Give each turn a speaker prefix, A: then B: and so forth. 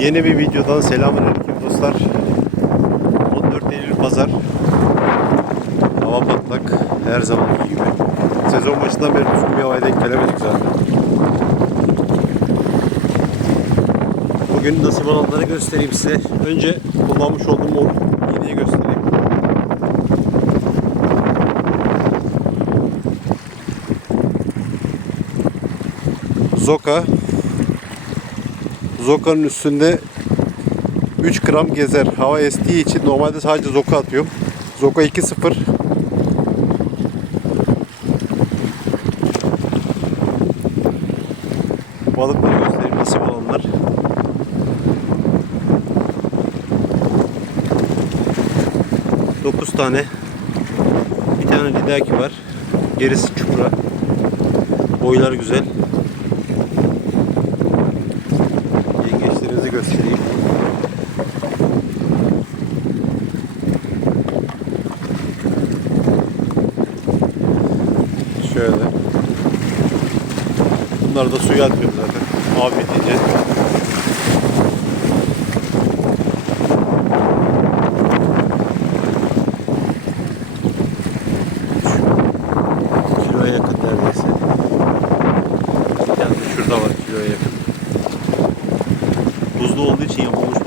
A: Yeni bir videodan selamünaleyküm dostlar. 14 Eylül Pazar. Hava patlak. Her zamanki gibi. Sezon başından beri düzgün bir havaya denk gelemedik zaten. Bugün nasip olanları göstereyim size. Önce kullanmış olduğum o yeniyi göstereyim. Zoka Zoka'nın üstünde 3 gram gezer. Hava estiği için normalde sadece Zoka atıyorum. Zoka 2.0 Balıkları göstereyim nasip olanlar. Dokuz tane. Bir tane lidaki var. Gerisi çupra. Boylar güzel. Yengeçlerinizi göstereyim. Şöyle. Bunları da suya atıyorum zaten. Abi diyece. Kiloya yakın neredeyse. De şurada var kiloya yakın. Buzlu olduğu için yapılmış